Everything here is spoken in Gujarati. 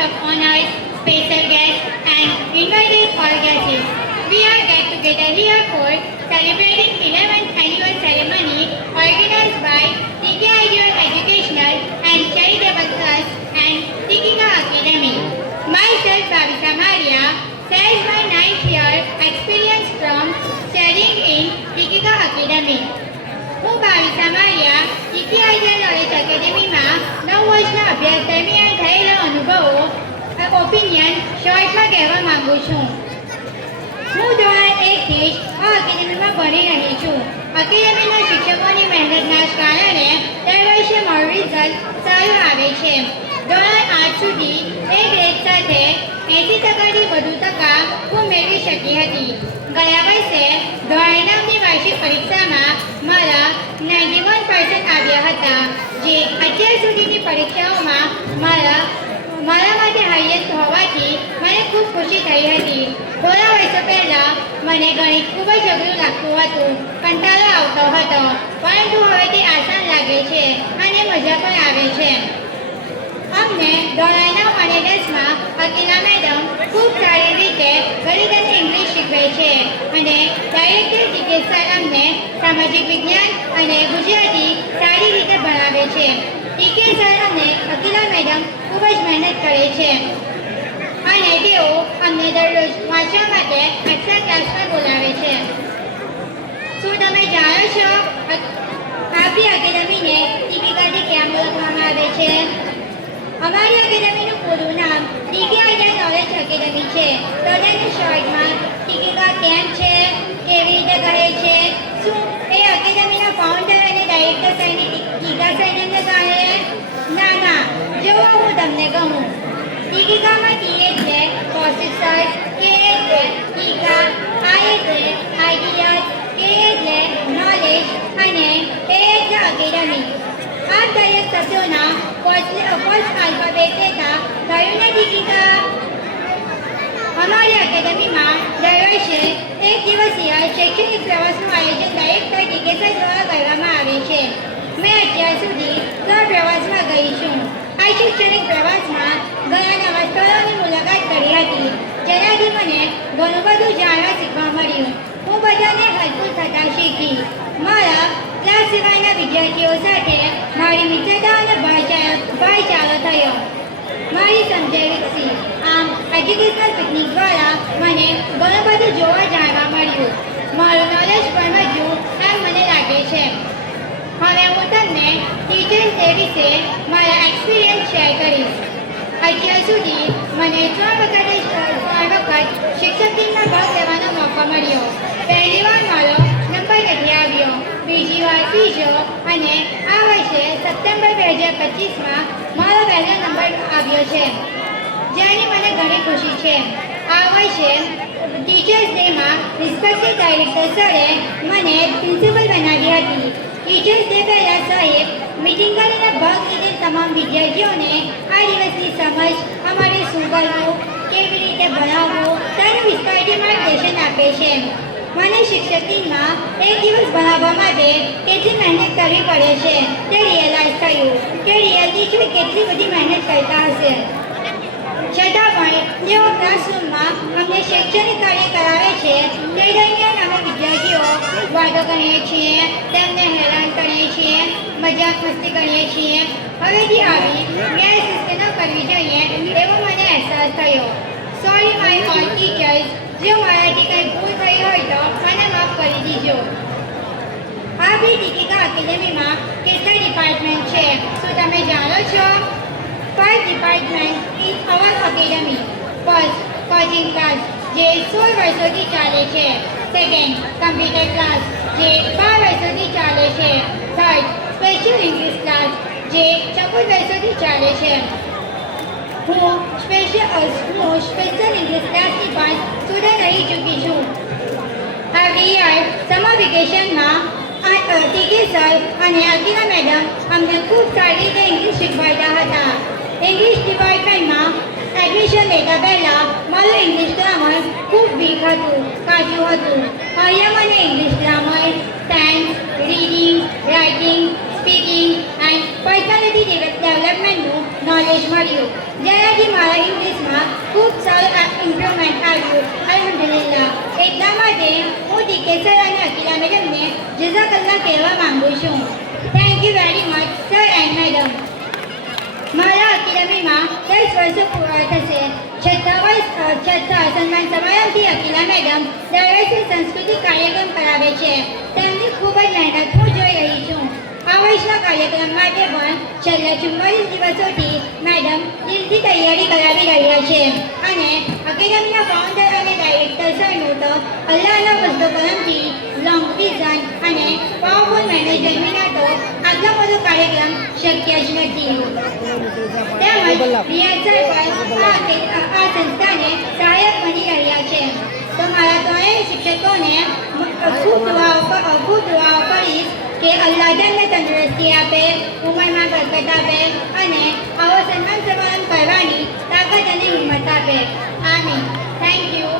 up શોર્ટમાં કહેવા માંગુ છું. હું ધોરણ એકથી આ એકેડેમીમાં ભણી રહી છું. એકેડેમીના શિક્ષકોની મહેનતના કારણે દર વર્ષે મારું રિઝલ્ટ સારું આવે છે. ધોરણ આઠ સુધી એ ગ્રેડ સાથે એંસી ટકાથી વધુ ટકા હું મેળવી શકી હતી. ગયા વર્ષે ધોરણ નવની વાર્ષિક પરીક્ષામાં મારા નાઇન્ટી વન પર્સન્ટ આવ્યા હતા. જે અત્યાર સુધીની પરીક્ષાઓમાં મારા મારા માટે હાઈએસ્ટ હોવાથી મને ખૂબ ખુશી થઈ હતી. થોડા વર્ષો પહેલાં મને ગણિત ખૂબ જ અઘરું લાગતું હતું. કંટાળો આવતો હતો. પરંતુ હવે તે આસાન લાગે છે અને મજા પણ આવે છે. અમને નવ અને દસમાં અકીલા મેડમ ખૂબ સારી રીતે ગણિત અને ઇંગ્લિશ શીખવે છે અને ડાયરેક્ટર ચિકિત્સા અમને સામાજિક વિજ્ઞાન અને ગુજરાતી સારી રીતે ભણાવે છે. ટીકે સર અને અખિલા મેડમ ખૂબ જ મહેનત કરે છે. અને તેઓ અમને દરરોજ વાંચવા માટે એક્સ્ટ્રા ક્લાસમાં બોલાવે છે. શું તમે જાણો છો? આપણી એકેડમીને ટીકીકાથી કેમ ઓળખવામાં આવે છે અમારી એકેડમીનું પૂરું નામ ટીકી આઈડિયા નોલેજ એકેડમી છે તો તેનું શોર્ટમાં ટીકીકા કેમ છે કેવી રીતે કહે છે શું એ એકેડમીના ફાઉન્ડર અને ડાયરેક્ટર સરની ટીકા સૈન્યને કારણે ના ના જો હું તમને કહું ટીકીકામાં ટી છે સર કે છે ટીકા આઈ છે આઈડિયાઝ કે છે નોલેજ અને એ છે અકેડમી આ દરેક શબ્દોના ફર્સ્ટ આલ્ફાબેટ લેતા થયું નથી ટીકા અમારી એકેડમીમાં દર વર્ષે એક દિવસીય શૈક્ષણિક પ્રવાસનું આયોજન ડાયરેક્ટર ટીકેસર દ્વારા કરવામાં આવે છે. મેં અત્યાર સુધી ત્રણ પ્રવાસમાં ગઈ છું આ શૈક્ષણિક પ્રવાસમાં ઘણા નવા સ્થળોની મુલાકાત કરી હતી જેનાથી મને ઘણું બધું જાણવા શીખવા મળ્યું. હું બધાને હેલ્પફુલ થતા શીખી. મારા ક્લાસ સિવાયના વિદ્યાર્થીઓ સાથે મારી મિત્રતા અને ભાઈચારો થયો. મારી સમજણ વિકસી. આમ એજ્યુકેશનલ પિકનિક દ્વારા મને ઘણું બધું જોવા જાણવા મળ્યું. મારું નોલેજ પણ વધ્યું એમ મને લાગે છે. હવે હું તમને ટીચર્સ ડે વિશે મારા એક્સપિરિયન્સ શેર કરીશ. અત્યાર સુધી મને ત્રણ વખત ત્રણ વખત શિક્ષક લેવાનો પહેલી વાર મારો નંબર નથી આવ્યો. બીજી વાર, ત્રીજો અને આ વર્ષે સપ્ટેમ્બર બે હજાર પચીસમાં મારો પહેલો નંબર આવ્યો છે. જેની મને ઘણી ખુશી છે. આ વર્ષે ટીચર્સ ડેમાં રિસ્પેક્ટેડ ડાયરેક્ટર સરે મને પ્રિન્સિપલ બનાવી હતી. ટીચર્સ ડે પહેલાં સાહેબ મિટિંગ કરીને ભાગ લીધેલ તમામ વિદ્યાર્થીઓને આ દિવસની સમજ, અમારે શું કરવું કેવી રીતે ભણાવવું તેનું વિસ્તારથી માર્ગદર્શન આપે છે. મને શિક્ષક દિનમાં એક દિવસ ભણાવવા માટે કેટલી મહેનત કરવી પડે છે તે રિયલાઇઝ થયું કે રિયલ ટીચર કેટલી બધી મહેનત કરતા હશે. છતાં પણ જેઓ ક્લાસરૂમમાં અમને શૈક્ષણિક કાર્ય કરાવે છે, તે દરમિયાન અમે વિદ્યાર્થીઓ વાતો કરીએ છીએ, તેમને હેરાન કરીએ છીએ, મજાક મસ્તી કરીએ છીએ. હવેથી આવી ગેરશિસ્ત ન કરવી જોઈએ એવો મને અહેસાસ થયો સોરી માય ઓલ ટીચર્સ જો મારાથી કંઈ ભૂલ થઈ હોય તો મને માફ કરી દીજો આપણી દીપિકા એકેડેમીમાં કેટલા ડિપાર્ટમેન્ટ છે. શું તમે જાણો છો first department in our academy first coaching class જે સોળ વર્ષોથી ચાલે છે. સેકન્ડ કમ્પ્યુટર ક્લાસ જે બાર વર્ષોથી ચાલે છે. થર્ડ સ્પેશિયલ ઇંગ્લિશ ક્લાસ જે ચૌદ વર્ષોથી ચાલે છે. હું સ્પેશિયલ હું સ્પેશિયલ ઇંગ્લિશ ક્લાસની પણ સ્ટુડન્ટ રહી ચૂકી છું. આ યર સમર વેકેશનમાં ટીકે સર અને અકીરા મેડમ અમને ખૂબ સારી રીતે ઇંગ્લિશ શીખવાડતા હતા ઇંગ્લિશ ડિપાર્ટમેન્ટમાં એડમિશન લેતા પહેલાં મારું ઇંગ્લિશ ગ્રામર ખૂબ વીક હતું કાચું હતું અહીંયા મને English grammar sense reading writing speaking and personality ડેવલપમેન્ટનું knowledge મળ્યું. જેનાથી મારા ઇંગ્લિશમાં ખૂબ સારું ઇમ્પ્રુવમેન્ટ આવ્યું. અલહમદુલિલ્લાહ. એટલા માટે હું ટીકે સર અને અકીલા મેડમને જઝાકલ્લા કહેવા માંગુ છું. Thank you very much sir and madam મારા અકીલામીમાં દસ વર્ષો પૂરા થશે. સન્માન સમારંભથી અકીલા મેડમ દર વર્ષે સાંસ્કૃતિક કાર્યક્રમ કરાવે છે. તેમની ખૂબ જ મહેનત હું જોઈ રહી છું. આ વર્ષના કાર્યક્રમ માટે પણ છેલ્લા ચુમ્માલીસ દિવસોથી મેડમ દિલથી તૈયારી કરાવી રહ્યા પોતાનો નાટક અલ્લાહના બધો કરમથી બ્લોંગ ડિઝાઇન અને પાવરફુલ મેનેજરનો નાટક આટલો બધો કાર્યક્રમ શક્ય જ નથી. તેમજ બીએસઆઈ પણ આ સંસ્થાને સહાયક બની રહ્યા છે. તો મારા ત્રણેય શિક્ષકોને ખૂબ દુઆઓ ખૂબ દુઆઓ કરીશ કે અલ્લાહ તેમને તંદુરસ્તી આપે, ઉંમરમાં બરકત આપે અને આવો સન્માન સમારંભ કરવાની તાકાત અને હિંમત આપે. આમીન. Thank you